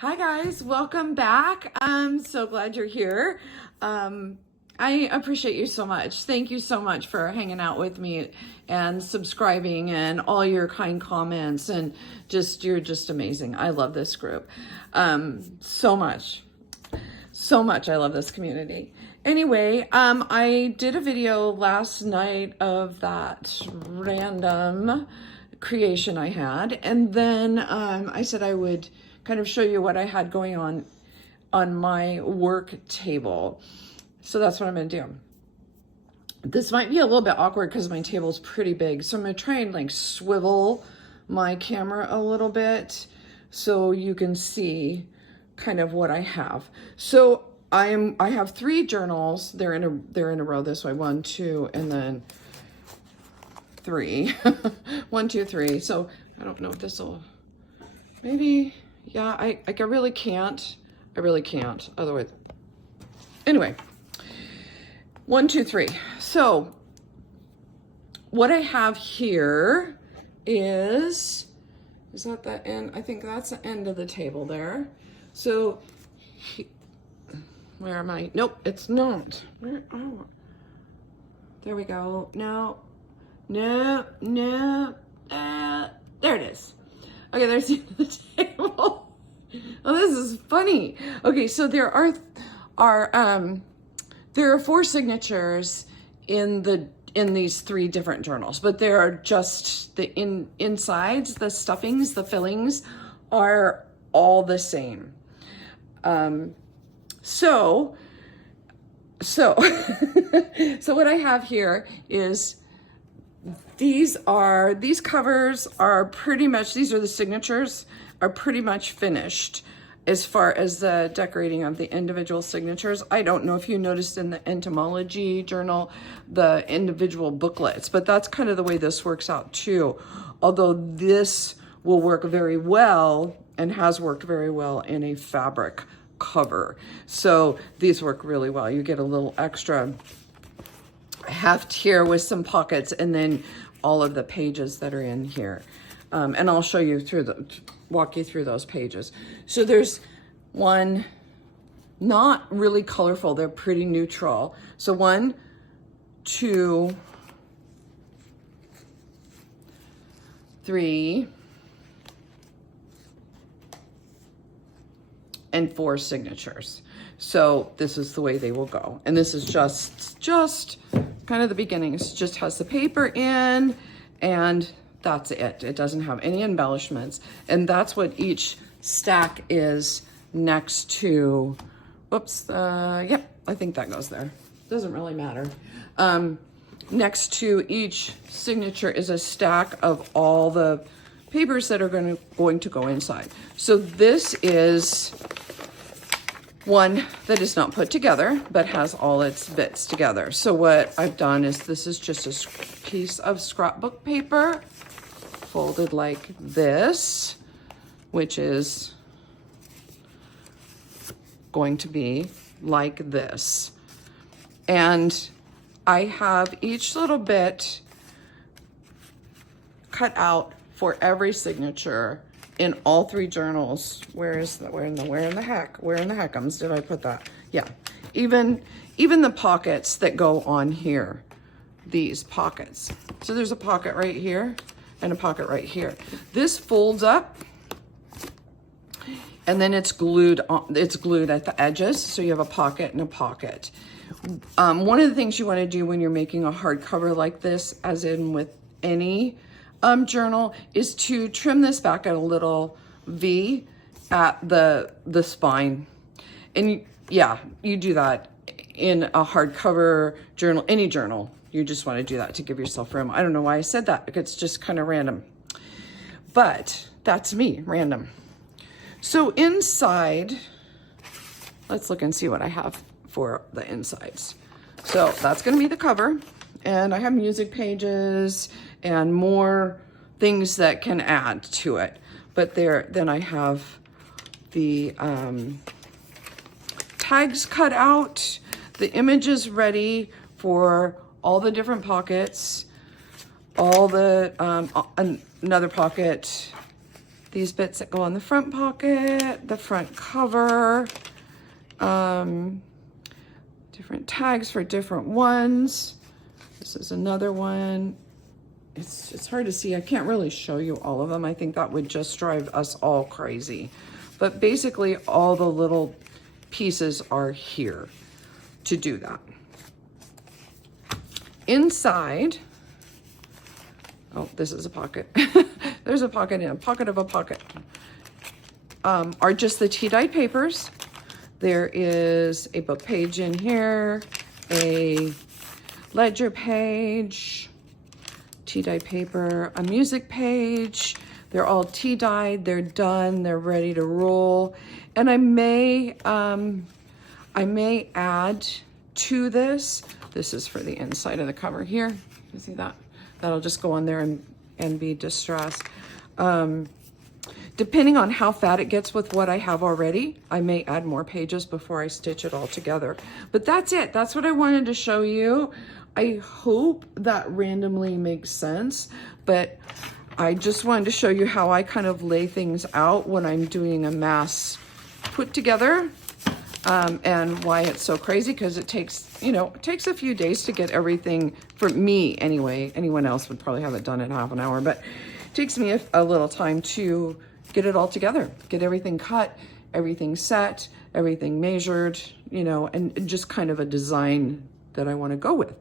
Hi guys, welcome back. I'm so glad you're here. I appreciate you so much. Thank you so much for hanging out with me and subscribing and all your kind comments and you're just amazing. I love this group so much. So much. I love this community. Anyway, I did a video last night of that random creation I had, and then I said I would kind of show you what I had going on my work table. So that's what I'm gonna do. This might be a little bit awkward because my table's pretty big, so I'm gonna try and like swivel my camera a little bit so you can see kind of what I have. So I have 3 journals. They're in a row this way. 1, 2, and then 3. 1, 2, 3. So I don't know if this will, maybe, yeah, I really can't. I really can't. Otherwise, anyway, 1, 2, 3. So what I have here is that the end? I think that's the end of the table there. So where am I? Nope, it's not. Where? Oh, there we go. No. There it is. Okay, there's the end of the table. Oh, this is funny. Okay, so there are 4 signatures in these 3 different journals, but there are just the insides, the stuffings, the fillings are all the same. So what I have here is these covers are pretty much, these are the signatures, are pretty much finished as far as the decorating of the individual signatures. I don't know if you noticed in the entomology journal, the individual booklets, but that's kind of the way this works out too. Although this will work very well and has worked very well in a fabric cover. So these work really well. You get a little extra heft here with some pockets and then all of the pages that are in here. And I'll show you walk you through those pages. So there's one, not really colorful, they're pretty neutral. So 1, 2, 3, and 4 signatures. So this is the way they will go. And this is just kind of the beginning. It just has the paper in and that's it. It doesn't have any embellishments. And that's what each stack is next to. Oops, yep, I think that goes there. Doesn't really matter. Next to each signature is a stack of all the papers that are going to go inside. So this is one that is not put together, but has all its bits together. So what I've done is this is just a piece of scrapbook paper folded like this, which is going to be like this. And I have each little bit cut out for every signature in all 3 journals. Where in the heckums did I put that? Yeah, even the pockets that go on here, these pockets. So there's a pocket right here and a pocket right here. This folds up and then it's glued at the edges. So you have a pocket and a pocket. One of the things you want to do when you're making a hardcover like this, as in with any journal, is to trim this back at a little V at the spine. And you do that in a hardcover journal, any journal. You just want to do that to give yourself room. I don't know why I said that, because it's just kind of random. But that's me, random. So inside, let's look and see what I have for the insides. So that's going to be the cover. And I have music pages and more things that can add to it. But then I have the tags cut out, the images ready for all the different pockets, all the, another pocket, these bits that go on the front pocket, the front cover, different tags for different ones. This is another one. It's hard to see. I can't really show you all of them. I think that would just drive us all crazy. But basically all the little pieces are here to do that. Inside, oh, this is a pocket. There's a pocket in a pocket of a pocket. Are just the tea-dyed papers. There is a book page in here, a ledger page, tea-dyed paper, a music page. They're all tea-dyed, they're done, they're ready to roll. And I may add to this. This is for the inside of the cover here. You see that? That'll just go on there and be distressed. Depending on how fat it gets with what I have already, I may add more pages before I stitch it all together. But that's it. That's what I wanted to show you. I hope that randomly makes sense, but I just wanted to show you how I kind of lay things out when I'm doing a mass put together, and why it's so crazy, because it takes, you know, it takes a few days to get everything, for me anyway. Anyone else would probably have it done in half an hour, but it takes me a little time to get it all together, get everything cut, everything set, everything measured, you know, and just kind of a design that I want to go with.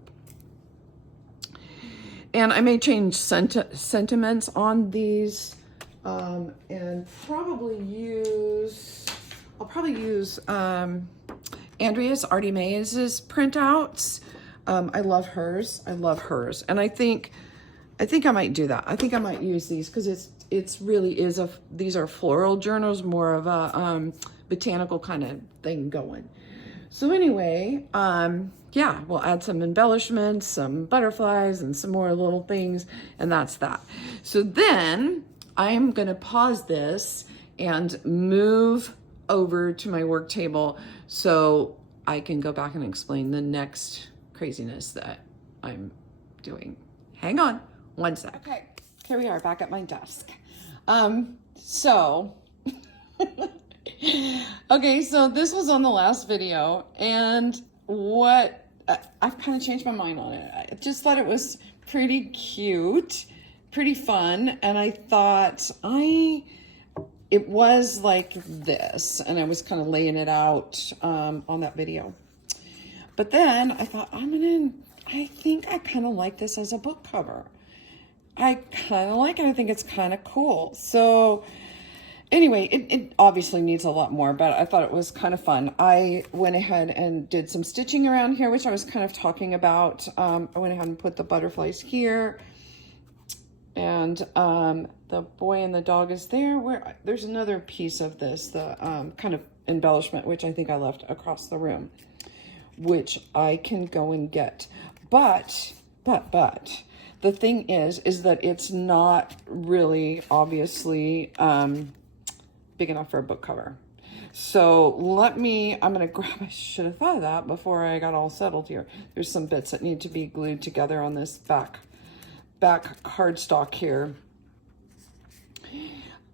And I may change sentiments on these, and probably use, I'll probably use Andrea's Artie Mays' printouts. I love hers. I love hers. And I think I might do that. I think I might use these because it's really is these are floral journals, more of a botanical kind of thing going. So anyway, yeah, we'll add some embellishments, some butterflies, and some more little things, and that's that. So then I'm gonna pause this and move over to my work table so I can go back and explain the next craziness that I'm doing. Hang on one sec. Okay, here we are back at my desk. Okay, so this was on the last video, and what I've kind of changed my mind on it. I just thought it was pretty cute, pretty fun, and I thought it was like this, and I was kind of laying it out on that video. But then I thought, I think I kind of like this as a book cover. I kind of like it. I think it's kind of cool. So anyway, it obviously needs a lot more, but I thought it was kind of fun. I went ahead and did some stitching around here, which I was kind of talking about. I went ahead and put the butterflies here, and the boy and the dog is there. There's another piece of this, the kind of embellishment, which I think I left across the room, which I can go and get. But the thing is that it's not really obviously big enough for a book cover. So I'm gonna grab, I should have thought of that before I got all settled here. There's some bits that need to be glued together on this back cardstock here.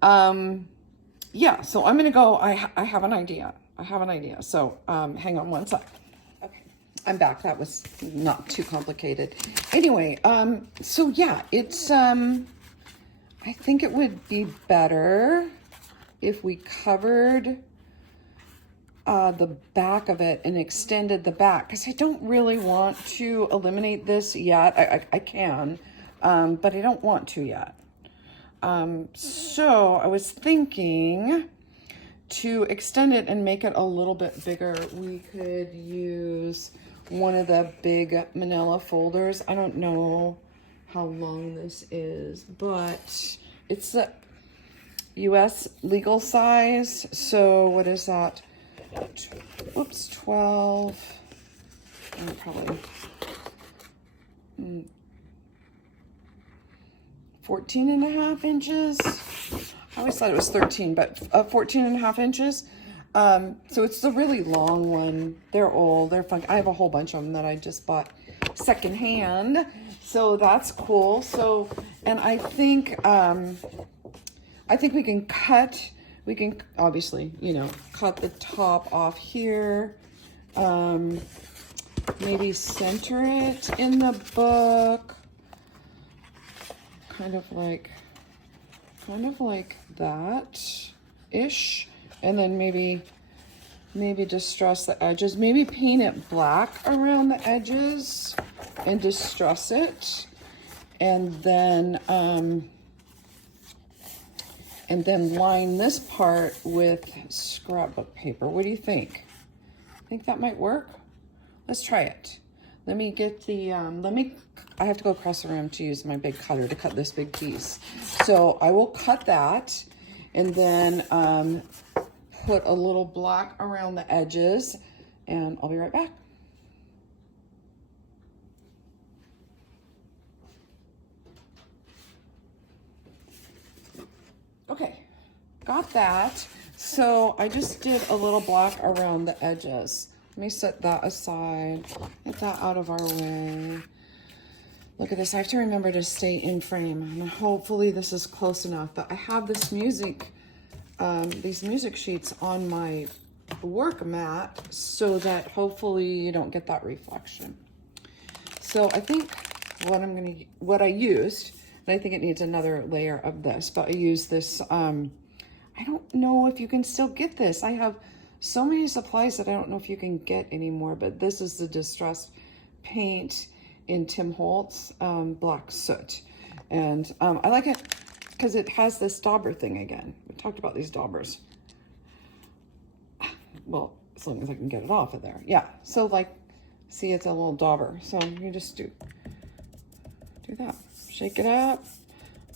Yeah, so I'm gonna go, I have an idea. So hang on one sec. I'm back. That was not too complicated. Anyway, so yeah, it's, I think it would be better if we covered the back of it and extended the back, because I don't really want to eliminate this yet. I can, but I don't want to yet. So I was thinking to extend it and make it a little bit bigger, we could use one of the big manila folders. I don't know how long this is, but it's the US legal size. So what is that? Oops, 12, probably 14 and a half inches. I always thought it was 13, but 14 and a half inches. So it's the really long one. They're old, they're fun. I have a whole bunch of them that I just bought secondhand. So that's cool. So, and I think I think we can obviously, you know, cut the top off here. Maybe center it in the book. Kind of like that-ish. And then maybe distress the edges. Maybe paint it black around the edges and distress it. And then line this part with scrapbook paper. What do you think? Think that might work? Let's try it. Let me get the, I have to go across the room to use my big cutter to cut this big piece. So I will cut that and then put a little black around the edges, and I'll be right back. Okay, got that. So I just did a little black around the edges. Let me set that aside, get that out of our way. Look at this, I have to remember to stay in frame, and hopefully this is close enough. But I have this music, these music sheets on my work mat so that hopefully you don't get that reflection. So I think what I used, and I think it needs another layer of this, but I use this, I don't know if you can still get this. I have so many supplies that I don't know if you can get anymore, but this is the distressed paint in Tim Holtz, Black Soot. And I like it because it has this dauber thing again. We talked about these daubers. Well, as long as I can get it off of there. Yeah, so like, see, it's a little dauber. So you just do that. Shake it up,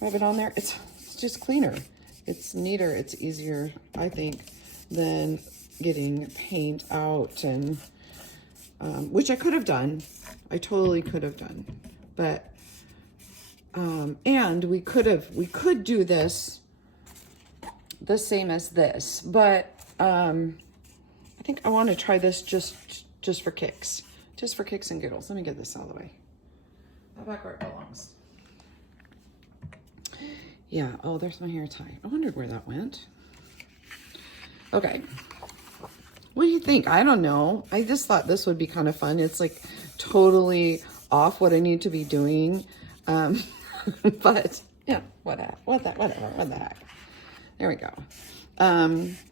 rub it on there. It's just cleaner. It's neater, it's easier, I think, than getting paint out, and which I could have done. I totally could have done, but and we could do this the same as this, but I think I want to try this just for kicks, and giggles. Let me get this out of the way. Back where it belongs. Yeah, oh, there's my hair tie. I wondered where that went. Okay. What do you think? I don't know. I just thought this would be kind of fun. It's like totally off what I need to be doing. But yeah, what the heck. There we go.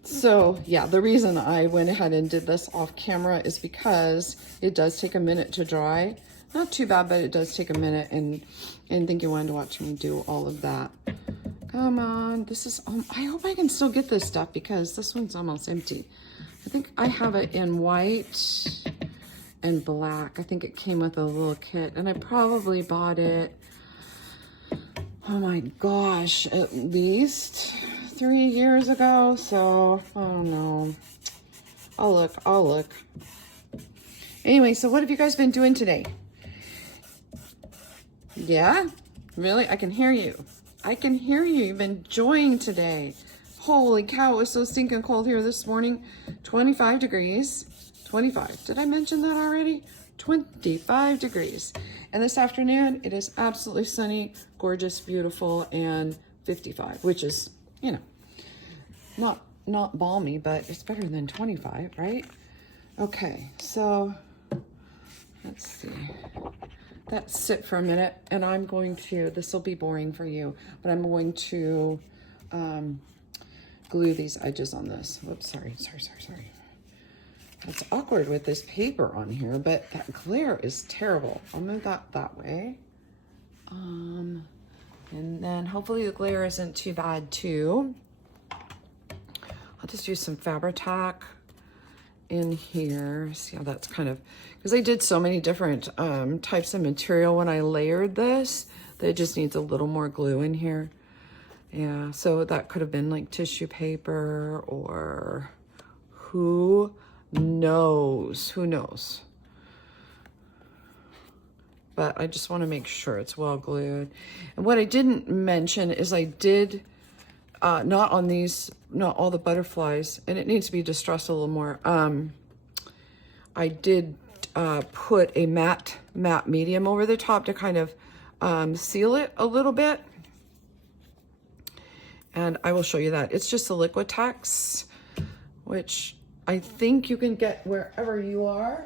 So yeah, the reason I went ahead and did this off camera is because it does take a minute to dry. Not too bad, but it does take a minute, and think you wanted to watch me do all of that. Come on, this is, I hope I can still get this stuff because this one's almost empty. I think I have it in white and black. I think it came with a little kit, and I probably bought it, oh my gosh, at least 3 years ago. So, I don't know. I'll look. Anyway, so what have you guys been doing today? Yeah? Really? I can hear you. You've been enjoying today. Holy cow, it was so stinking cold here this morning. 25 degrees. 25. Did I mention that already? 25 degrees. And this afternoon, it is absolutely sunny, gorgeous, beautiful, and 55, which is, you know, not balmy, but it's better than 25, right? Okay, so let's see. Let's sit for a minute, and I'm going to, this will be boring for you, but I'm going to glue these edges on this. Whoops, sorry. That's awkward with this paper on here, but that glare is terrible. I'll move that way. And then hopefully the glare isn't too bad too. I'll just use some Fabri-Tac in here. See how that's kind of, because I did so many different types of material when I layered this, that it just needs a little more glue in here. Yeah, so that could have been like tissue paper, or who knows? But I just want to make sure it's well glued. And what I didn't mention is I did, not on these, not all the butterflies, and it needs to be distressed a little more. I did put a matte medium over the top to kind of seal it a little bit. and I will show you that. It's just a Liquitex, which I think you can get wherever you are.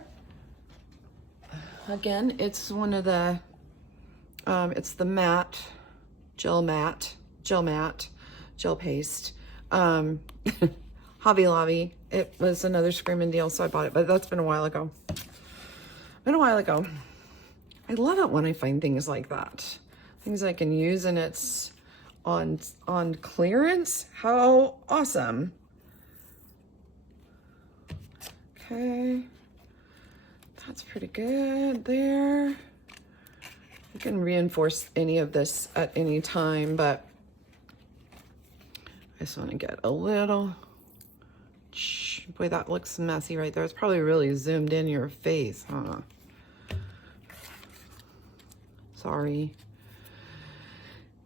Again, it's one of the, it's the matte, gel paste. Hobby Lobby. It was another screaming deal, so I bought it, but that's been a while ago. I love it when I find things like that. Things I can use and it's on clearance. How awesome. Okay. That's pretty good there. You can reinforce any of this at any time, but I just want to get a little, boy, that looks messy right there. It's probably really zoomed in your face, huh? Sorry.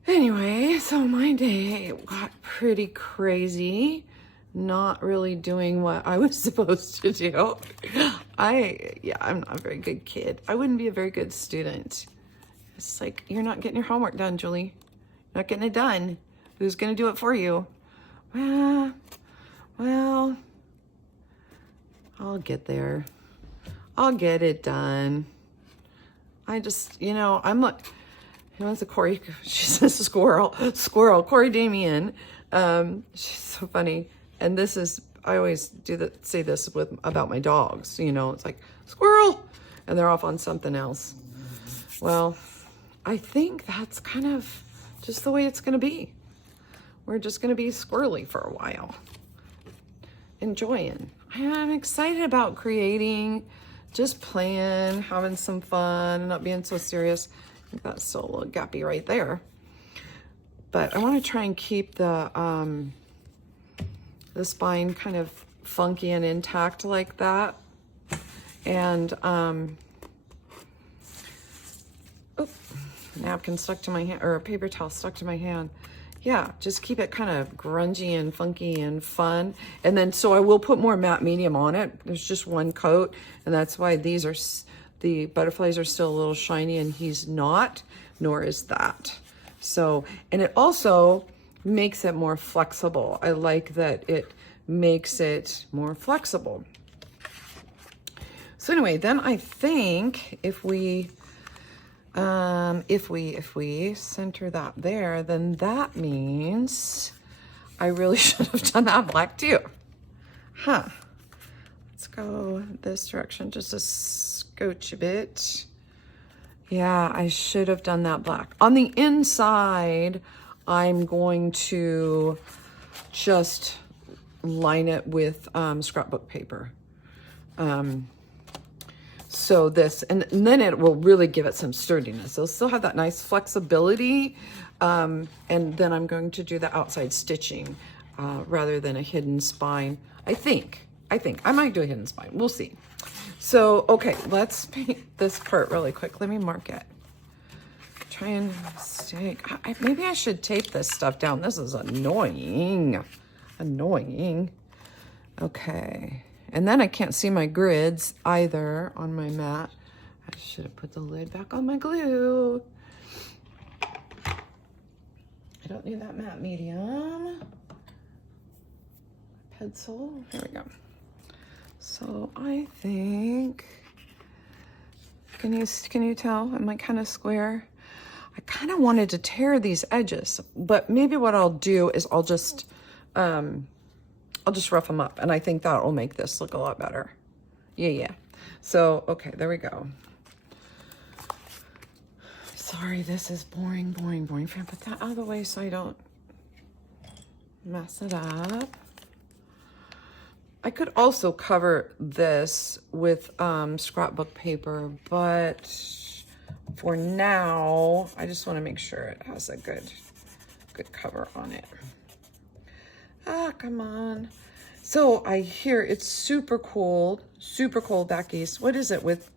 Anyway, so my day got pretty crazy. Not really doing what I was supposed to do. I'm not a very good kid. I wouldn't be a very good student. It's like, you're not getting your homework done, Julie. You're not getting it done. Who's going to do it for you? Well, I'll get there. I'll get it done. I just, I'm like, what's a Corey? She says squirrel, Corey Damien. She's so funny. And this is, I always say this about my dogs, it's like squirrel, and they're off on something else. Well, I think that's kind of just the way it's going to be. We're just going to be squirrely for a while. Enjoying. I'm excited about creating, just playing, having some fun, not being so serious. I think that's still a little gappy right there. But I want to try and keep the spine kind of funky and intact like that. And, napkin stuck to my hand, or a paper towel stuck to my hand. Yeah, just keep it kind of grungy and funky and fun. And then, so I will put more matte medium on it. There's just one coat, and that's why these are, the butterflies are still a little shiny and he's not, nor is that. So, and it also makes it more flexible. I like that it makes it more flexible. So anyway, then I think if we center that there, then that means I really should have done that black too. Huh. Let's go this direction just a scotch a bit. Yeah, I should have done that black. On the inside, I'm going to just line it with scrapbook paper. So this, and then it will really give it some sturdiness. It'll still have that nice flexibility. And then I'm going to do the outside stitching rather than a hidden spine. I think I might do a hidden spine. We'll see. So, okay, let's paint this part really quick. Let me mark it. Try and stick. Maybe I should tape this stuff down. This is annoying. Okay. And then I can't see my grids either on my mat. I should have put the lid back on my glue. I don't need that matte medium. Pencil. Here we go. So I think, can you tell? Am I kind of square? I kind of wanted to tear these edges, but maybe what I'll do is I'll just rough them up, and I think that will make this look a lot better. Yeah. So, okay, there we go. Sorry, this is boring. Put that out of the way so I don't mess it up. I could also cover this with scrapbook paper, but for now, I just want to make sure it has a good cover on it. Ah, come on. So I hear it's super cold back east. What is it with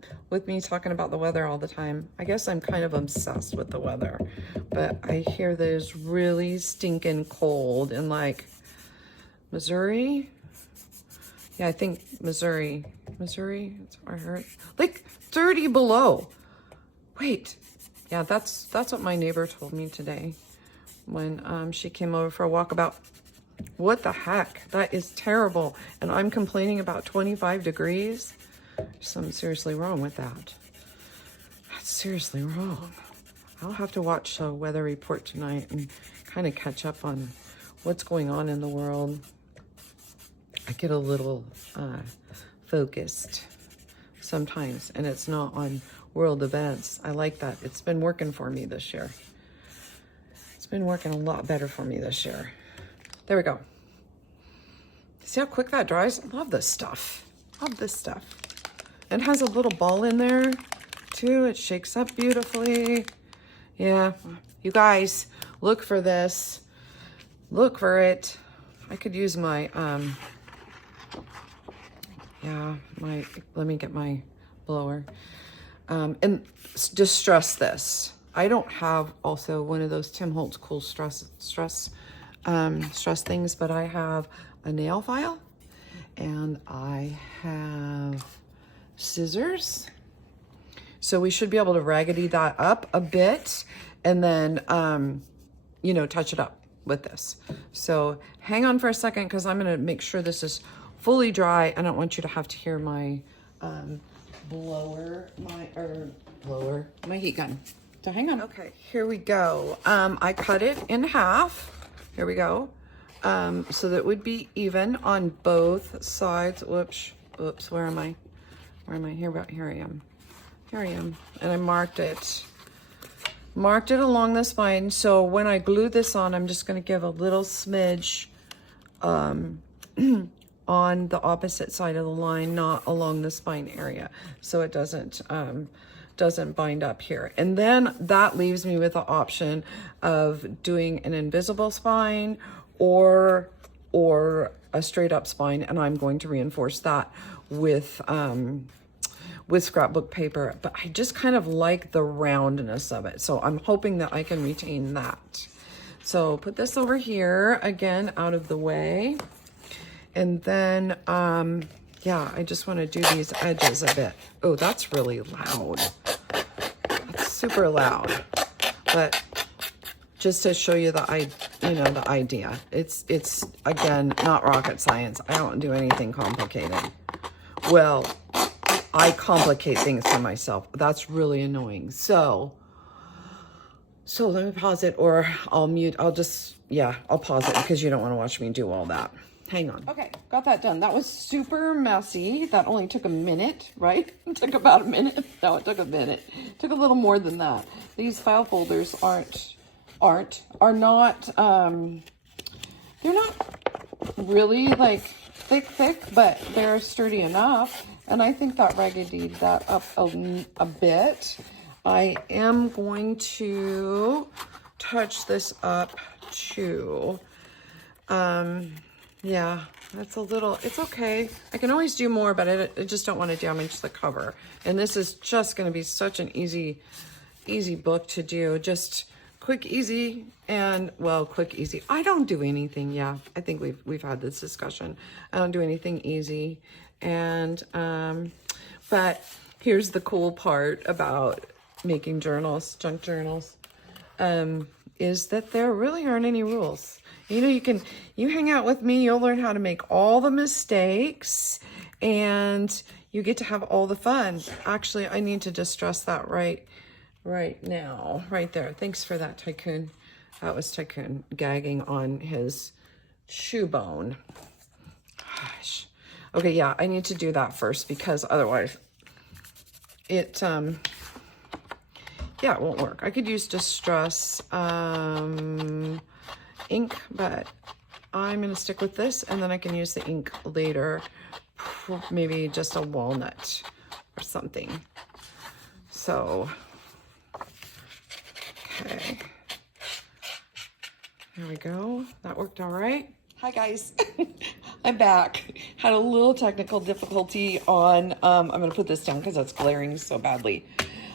me talking about the weather all the time? I guess I'm kind of obsessed with the weather, but I hear that it's really stinking cold in like Missouri. Yeah, I think Missouri, that's what I heard. Like 30 below. Wait, yeah, that's what my neighbor told me today. when she came over for a walkabout. What the heck? That is terrible. And I'm complaining about 25 degrees. There's something seriously wrong with that. That's seriously wrong. I'll have to watch the weather report tonight and kind of catch up on what's going on in the world. I get a little focused sometimes, and it's not on world events. I like that. It's been working for me this year. It's been working a lot better for me this year. There we go. See how quick that dries? I love this stuff. Love this stuff. It has a little ball in there too. It shakes up beautifully. Yeah, you guys, look for this. Look for it. I could use my, let me get my blower. And distress this. I don't have also one of those Tim Holtz cool stress things, but I have a nail file and I have scissors. So we should be able to raggedy that up a bit and then, touch it up with this. So hang on for a second because I'm going to make sure this is fully dry. I don't want you to have to hear my my heat gun. So hang on. Okay, here we go. I cut it in half. Here we go. So that would be even on both sides. Whoops, where am I? Here I am. And I marked it along the spine. So when I glue this on, I'm just going to give a little smidge on the opposite side of the line, not along the spine area, so it doesn't bind up here. And then that leaves me with the option of doing an invisible spine or a straight up spine, and I'm going to reinforce that with scrapbook paper, but I just kind of like the roundness of it, so I'm hoping that I can retain that. So put this over here again out of the way, and then I just want to do these edges a bit. Oh, that's really loud. That's super loud, but just to show you the idea. It's again not rocket science. I don't do anything complicated. Well, I complicate things for myself. That's really annoying. So let me pause it, or I'll mute. I'll pause it because you don't want to watch me do all that. Hang on. Okay, got that done. That was super messy. That only took a minute, right? It took about a minute. No, it took a minute. It took a little more than that. These file folders are not, they're not really like thick, but they're sturdy enough. And I think that raggedied that up a bit. I am going to touch this up too. Yeah, that's a little, it's okay. I can always do more, but I just don't want to damage the cover. And this is just going to be such an easy book to do. Just quick, easy, and quick, easy. I don't do anything. Yeah, I think we've had this discussion. I don't do anything easy. And, but here's the cool part about making journals, junk journals, is that there really aren't any rules. You hang out with me, you'll learn how to make all the mistakes and you get to have all the fun. Actually, I need to distress that right now, right there. Thanks for that, Tycoon. That was Tycoon gagging on his shoe bone. Gosh. Okay, yeah, I need to do that first because otherwise it won't work. I could use Distress ink, but I'm gonna stick with this, and then I can use the ink later, maybe just a walnut or something. So, okay, there we go. That worked all right. Hi guys, I'm back. Had a little technical difficulty on, I'm gonna put this down because it's glaring so badly.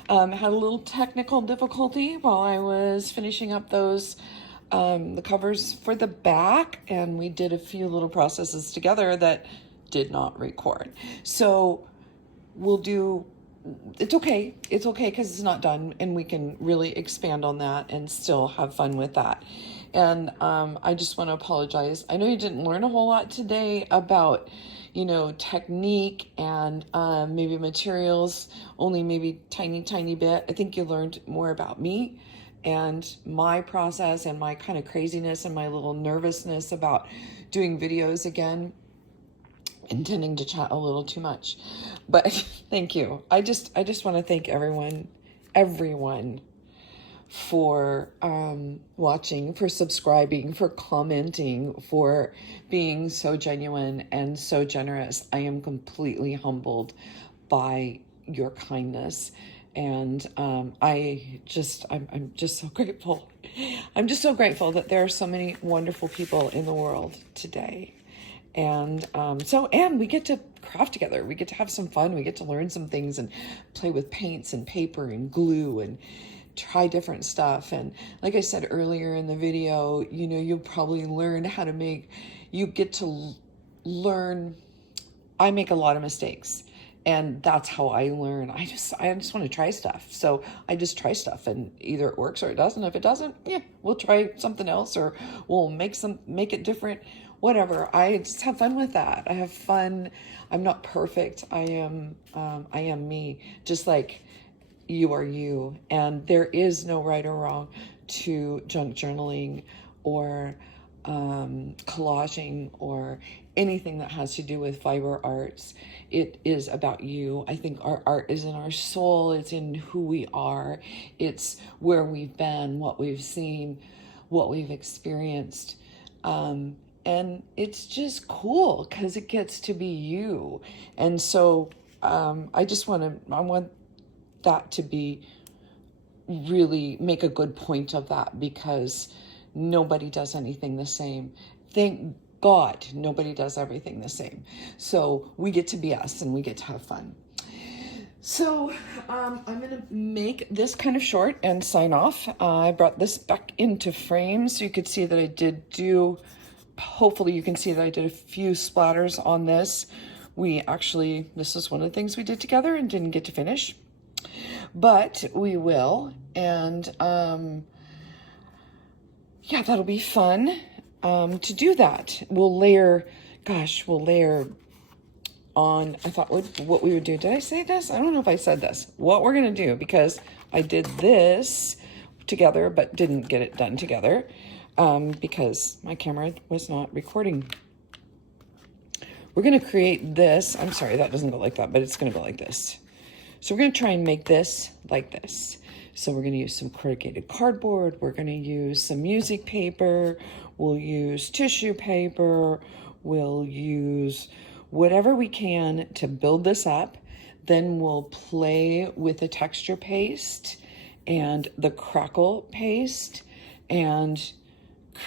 Had a little technical difficulty while I was finishing up those the covers for the back, and we did a few little processes together that did not record. So it's okay because it's not done, and we can really expand on that and still have fun with that. And I just want to apologize. I know you didn't learn a whole lot today about, you know, technique and maybe materials, only maybe tiny bit. I think you learned more about me and my process and my kind of craziness and my little nervousness about doing videos again, intending to chat a little too much. But thank you. I just want to thank everyone for watching, for subscribing, for commenting, for being so genuine and so generous. I am completely humbled by your kindness. And I'm just so grateful. I'm just so grateful that there are so many wonderful people in the world today. And and we get to craft together. We get to have some fun. We get to learn some things and play with paints and paper and glue and try different stuff. And like I said earlier in the video, you know, you'll probably learn how to make, you get to learn. I make a lot of mistakes, and that's how I learn. I just want to try stuff. So I just try stuff, and either it works or it doesn't. If it doesn't, yeah, we'll try something else, or we'll make it different, whatever. I just have fun with that. I have fun. I'm not perfect. I am me, just like you are you. And there is no right or wrong to junk journaling or collaging or anything that has to do with fiber arts. It is about you. I think our art is in our soul. It's in who we are. It's where we've been, what we've seen, what we've experienced. And it's just cool because it gets to be you. And so I want that to be really make a good point of that, because nobody does anything the same. Thank God nobody does everything the same. So we get to be us and we get to have fun. So I'm going to make this kind of short and sign off. I brought this back into frame so you could see that I did do, hopefully you can see that I did a few splatters on this. This is one of the things we did together and didn't get to finish, but we will. And yeah, that'll be fun to do that. We'll layer on, I thought what we would do. Did I say this? I don't know if I said this. What we're going to do, because I did this together but didn't get it done together because my camera was not recording. We're going to create this. I'm sorry, that doesn't go like that, but it's going to go like this. So we're going to try and make this like this. So we're going to use some corrugated cardboard. We're going to use some music paper. We'll use tissue paper. We'll use whatever we can to build this up. Then we'll play with the texture paste and the crackle paste and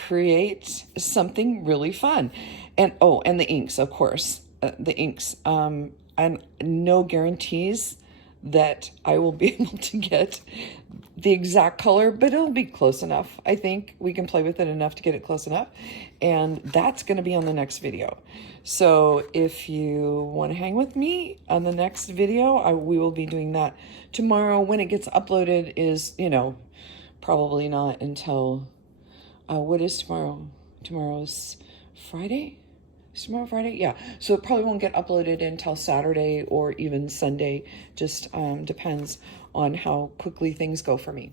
create something really fun. And and the inks, of course, the inks. And no guarantees that I will be able to get the exact color, but it'll be close enough. I think we can play with it enough to get it close enough. And that's going to be on the next video. So if you want to hang with me on the next video, we will be doing that tomorrow. When it gets uploaded is, probably not until, what is tomorrow? Tomorrow's Friday? Is tomorrow Friday? Yeah. So it probably won't get uploaded until Saturday or even Sunday. Just depends on how quickly things go for me.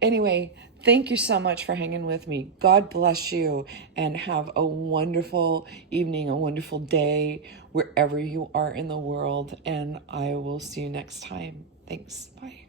Anyway, thank you so much for hanging with me. God bless you, and have a wonderful evening, a wonderful day, wherever you are in the world. And I will see you next time. Thanks. Bye.